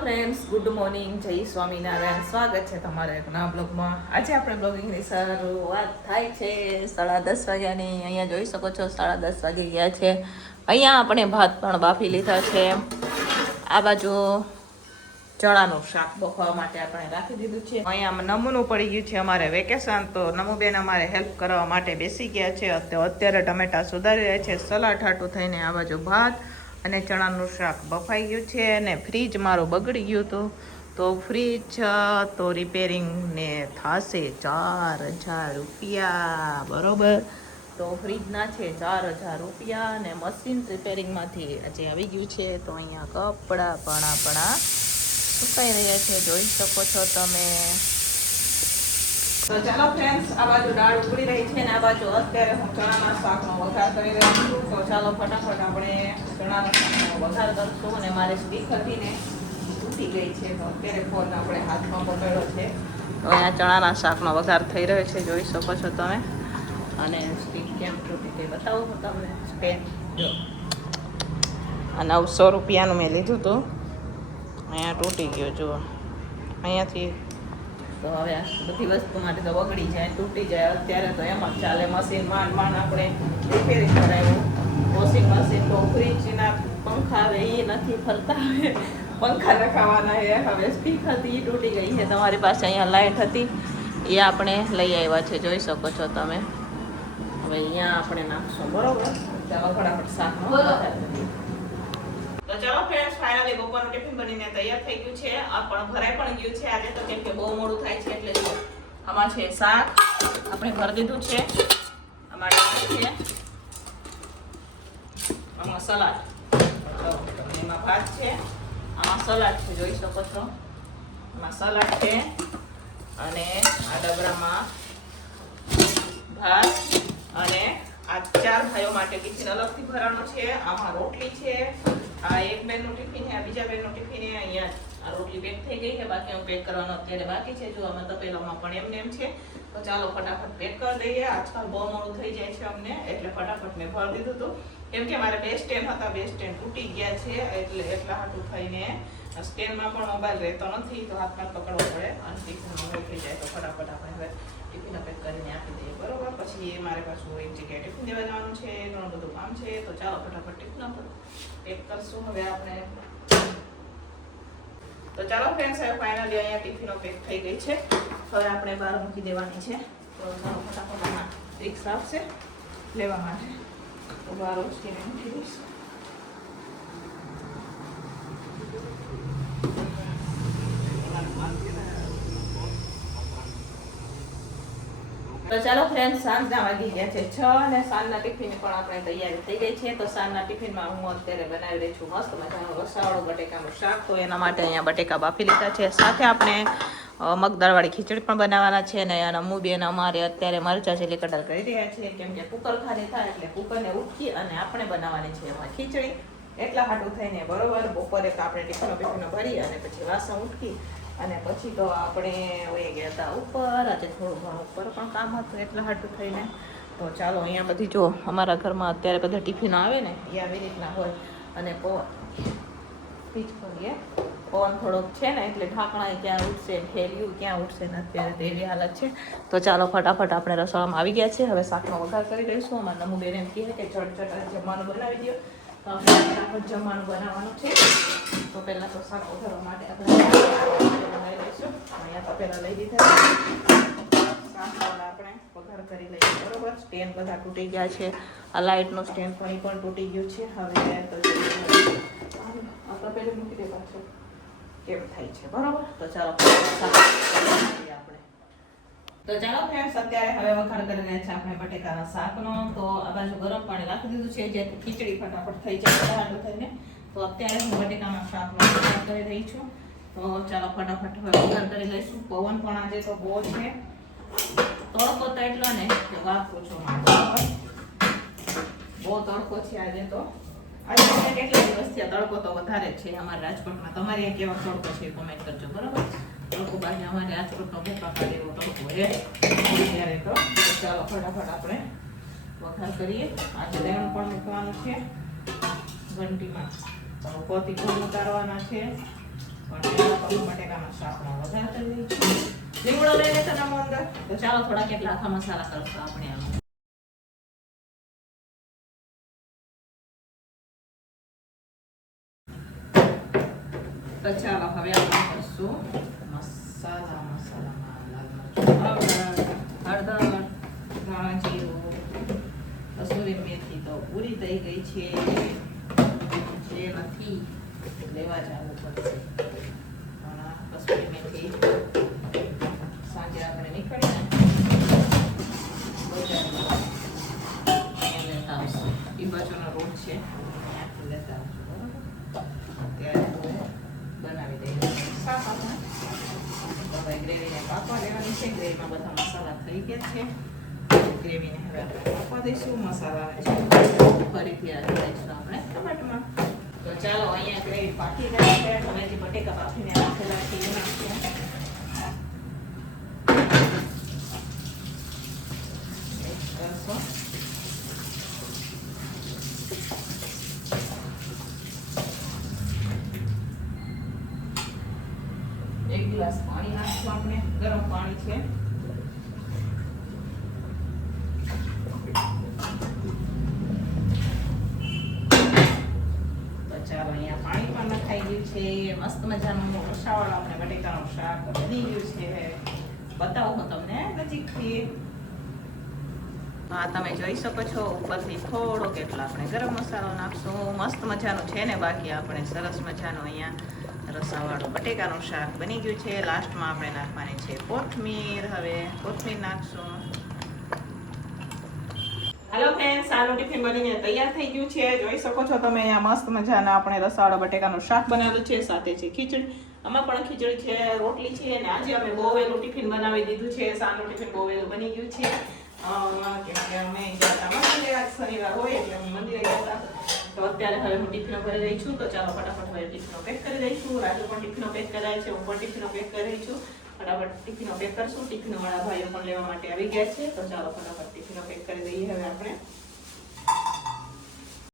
Friends, good morning, જય સ્વામિનારાયણ. સ્વાગત છે તમારા એક નવા બ્લોગમાં. આજે આપણે બ્લોગિંગની શરૂઆત થાય છે 10:30 વાગ્યાની. અહીંયા જોઈ શકો છો 10:30 વાગી ગયા છે. અહીંયા આપણે ભાત પણ બાફી લીધા છે. આ બાજુ ચણાનું શાક બફવા માટે આપણે રાખી દીધું છે. અહીંયા નમૂનું પડી ગયું છે અમારે વેકેશન, તો નમુબેન અમારે હેલ્પ કરવા માટે બેસી ગયા છે. અત્યારે ટમેટા સુધારી રહ્યા છે. સલાડ હાટું થઈને આ બાજુ ભાત અને ચણાનું શાક બફાઈ ગયું છે. અને ફ્રીજ મારું બગડી ગયું હતું, તો ફ્રીજ તો રિપેરિંગને થશે 4,000 રૂપિયા, બરોબર. તો ફ્રીજના છે 4,000 રૂપિયા અને મશીન રિપેરિંગમાંથી આજે આવી ગયું છે. તો અહીંયા કપડાં પણ આપણા સુકાઈ રહ્યા છે, જોઈ શકો છો તમે. તો ચાલો ફ્રેન્ડ્સ, આ બાજુ દાળ ઉકળી રહી છે ને આ બાજુ અત્યારે હું ચણાના શાકનો વઘાર કરી રહી છું. તો ચાલો ફટાફટ આપણે ચણાના શાકનો વઘાર કરશું. અને મારે સ્ટીક હતી ને તૂટી ગઈ છે, તો અત્યારે ફોન આપણે હાથમાં પકડ્યો છે. તો અહીંયા ચણાના શાકનો વઘાર થઈ રહ્યો છે, જોઈ શકો છો તમે. અને સ્ટીક કેમ તૂટી ગઈ બતાવું હું તમને. સ્પેન જો આ 900 રૂપિયાનું મેં લીધું હતું, અહીંયા તૂટી ગયો જુઓ અહીંયાથી. તો હવે આ બધી વસ્તુ માટે તો બગડી જાય, તૂટી જાય. અત્યારે તો એમ જ ચાલે. મશીન માંડ આપણે રિપેરિંગ કરાવ્યું. વોશિંગ મશીન તો ફ્રીજના પંખા આવે એ નથી ફરતા, હવે પંખા નખાવાના છે. હવે સ્પીક હતી એ તૂટી ગઈ છે. તમારી પાસે અહીંયા લાઇટ હતી એ આપણે લઈ આવ્યા છે, જોઈ શકો છો તમે. હવે અહીંયા આપણે નાખશું, બરોબર. ચાલો ફટાફટ શાકનો વઘાર કરીએ. તો ચાલો ફ્રેન્ડ્સ, ફાઇનલી બપોરનું ટિફિન બનીને તૈયાર થઈ ગયું છે. આ પણ ભરાઈ પણ ગયું છે આજે તો, કેમ કે બહુ મોડું થાય છે. એટલે જો આમાં છે શાક આપણે ભરી દીધું છે, આમાં દાળ છે, આમાં સલાડ, એમાં ભાત છે, આમાં સલાડ છે, જોઈ શકો છો. આમાં સલાડ છે અને આ ડબરામાં ભાત અને આ 4 ભાઈઓ માટે ટિફિન અલગથી ભરવાનું છે. આમાં રોટલી છે. આ એક બેનનું ટિફિન છે, આ બીજા બેનનું ટિફિન છે. અહીંયા આ રોટલી પેક થઈ ગઈ છે, બાકી હું પેક કરવાનો અત્યારે બાકી છે. જો આમાં તપેલામાં પણ એમ છે. તો ચાલો ફટાફટ પેક કરી દઈએ. આજકાલ બહુ મોડું થઈ જાય છે અમને, એટલે ફટાફટ મેં ભરી દીધું હતું. કેમ કે મારે 2 સ્ટેન્ડ હતા, 2 સ્ટેન્ડ તૂટી ગયા છે. એટલે એટલા હાટું થઈને સ્ટેન્ડમાં પણ મોબાઈલ રહેતો નથી, તો હાથમાં પકડવો પડે. અને ટિફિનમાં મોકલી જાય તો ફટાફટ આપણે હવે ટિફિન પેક કરીને આપી દઈએ, બરોબર. પછી મારે પાછું એક જગ્યાએ ટિફિન દેવા જવાનું છે, ઘણું બધું કામ છે. તો ચાલો ફટાફટ ટિફિન પેક કરશું હવે આપણે. તો ચાલો ફ્રેન્ડ્સ, હવે ફાઇનલી અહીંયા ટિફિનો પેક થઈ ગઈ છે. હવે આપણે બહાર મૂકી દેવાની છે. તો ચાલો ફટાફટ આમાં રિક્ષા આવશે લેવા માટે, તો બહાર ઉચકીને મૂકી દઈશું. તો ચાલો ફ્રેન્ડ્સ, સાંજના વાગી ગયા છે 6 અને સાંજના ટિફિન પણ આપણે તૈયારી થઈ ગઈ છે. તો સાંજના ટિફિનમાં હું અત્યારે બનાવી રહી છું મસ્ત મજાનો રસાવાળો બટેકાનું શાક. તો એના માટે અહીંયા બટેકા બાફી લીધા છે. સાથે આપણે મગદાળવાળી ખીચડી પણ બનાવવાના છે. અને અહીંયા નમુબેન અમારે અત્યારે મરચાં ચીલી કટર કરી રહ્યા છે, કેમ કે કુકર ખાલી થાય એટલે કુકરને ઉટકી અને આપણે બનાવવાની છે એમાં ખીચડી. એટલા હાટું થઈને, બરોબર. બપોરે આપણે ટિફિનો ભરી અને પછી વાસણ ઉટકી અને પછી તો આપણે વહી ગયા હતા ઉપર. આજે થોડું ઘણું ઉપર પણ કામ હતું, એટલા હાટું થઈને. તો ચાલો અહીંયા બધી જો અમારા ઘરમાં અત્યારે બધા ટિફિનો આવે ને એ આવી રીતના હોય. અને પવન થોડોક છે ને એટલે ઢાંકણા ક્યાં ઉઠશે, ઠેલિયું ક્યાં ઉઠશે ને અત્યારે તેવી હાલત છે. તો ચાલો ફટાફટ આપણે રસોડામાં આવી ગયા છે. હવે શાકનો વઘાર કરી દઈશું. અમારા નમુબેન એમ કહે કે ચટચટ જમવાનું બનાવી દો. તો આપણે ફટાફટ જમવાનું બનાવવાનું છે. તો પહેલાં તો શાક વઘારવા માટે આપણે બનાવી દઈશું. અહીંયા તો પહેલાં લઈ દીધા શાક આપણે વઘાર કરી લઈએ, બરોબર. સ્ટેન્ડ બધા તૂટી ગયા છે. આ લાઇટનું સ્ટેન્ડ પણ તૂટી ગયું છે. હવે તો તપેલું મૂકી દે પાછું, કેમ થાય છે, બરોબર. તો ચાલો આપણે. તો ચાલો ફ્રેન્ડ્સ, અત્યારે હવે વઘાર કરી રહ્યા છે આપણે બટેકાના શાકનો. તો આ બાજુ ગરમ પાણી રાખી દીધું છે, જેથી ખીચડી ફટાફટ થઈ જાય થઈને. તો અત્યારે હું બટેકાના શાકનો વઘાર કરી રહી છું. તો ચાલો ફટાફટ હવે વઘાર કરી લઈશું. પવન પણ આજે તો બહુ છે, તડકો તો એટલો ને કે વાત પૂછો, બહુ તડકો છે આજે તો. આજે કેટલા દિવસથી તડકો તો વધારે જ છે અમારા રાજકોટમાં. તમારે કેવો તડકો છે કોમેન્ટ કરજો, બરાબર. તડકો બાજુ અમારે રાજકોટનો ભૂકા એવો તડકો છે ત્યારે. તો ચાલો ફટાફટ આપણે વઘાર કરીએ. આજે લેણું પણ મૂકવાનું છે ઘંટીમાં, પોતી પણ ઉતારવાના છે. પણ બટેકાના શાકનો વઘાર કરી દઈશું. લીમડો લઈ લેતો ને અંદર. તો ચાલો થોડા કેટલા આખા મસાલા કરશું આપણે આમાં. તો ચાલો હવે આપણે કરશું મસાલામાં લાલ મરચું પાવડર, હળદર, ધાણા જીરું, કસૂરી મેથી તો પૂરી થઈ ગઈ છે. જે નથી લેવા જવું પડશે. કસૂરી મેથી સાંજે આપણે નીકળીને બજારમાં લેતા આવશું. એ બાજુનો રોડ છે ત્યાંથી લેતા આવશું. બરાબર, ત્યારે બનાવી દઈએ શાક આપણે. હવે ગ્રેવીને પાકવા દેવાની છે. ગ્રેવીમાં બધા મસાલા થઈ ગયા છે. ગ્રેવીને હવે આપણે પાકવા દઈશું. મસાલાને ફરીથી આ દઈશું આપણે ટમાટરમાં. તો ચાલો અહીંયા ગ્રેવી પાકી ગઈ છે. હવે જે બટેકા બાફીને રાખેલા છે એ નાખીએ. એક ગ્લાસ પાણી નાખશું આપણે. ગરમ પાણી છે. ચાલો અહીંયા પાણી પણ નખાઈ ગયું છે. મસ્ત મજાનું રસાવાળું આપણે બટેકાનું શાક બની ગયું છે. બતાવું હું તમને નજીકથી. હા, તમે જોઈ શકો છો ઉપરથી થોડો કેટલો આપણે ગરમ મસાલો નાખશું. મસ્ત મજાનું છે ને. બાકી આપણે સરસ મજાનું અહીંયા રસાવાળું બટેકાનું શાક બની ગયું છે. લાસ્ટમાં આપણે નાખવાની છે કોથમીર. હવે કોથમીર નાખશું. હેલો ફ્રેન્ડ્સ, આનું ટિફિન બનીને તૈયાર થઈ ગયું છે. જોઈ શકો છો તમે અહીંયા મસ્ત મજાના આપણે રસાવાળા બટેકાનું શાક બનાવેલું છે. સાથે છે ખીચડી. આમાં પણ ખીચડી છે, રોટલી છે. અને આજે અમે બહુ વહેલું ટિફિન બનાવી દીધું છે. સાંજનું ટિફિન બહુ વહેલું બની ગયું છે. કેમ કે અમે મંદિરે આજ શનિવાર હોય એટલે અમે મંદિરે ગયા હતા. તો અત્યારે હવે હું ટિફિનો ભરી રહી છું. તો ચાલો ફટાફટ હવે ટિફિનો પેક કરી દઈશું. રાજુ પણ ટિફિનો પેક કરાય છે. હું પણ ટિફિનો પેક કરી રહી છું. ફટાફટ ટિફિનો પેક કરશું. ટિફિનો વાળા ભાઈઓ પણ લેવા માટે આવી ગયા છે. તો ચાલો ફટાફટ ટિફિનો પેક કરી દઈએ હવે આપણે.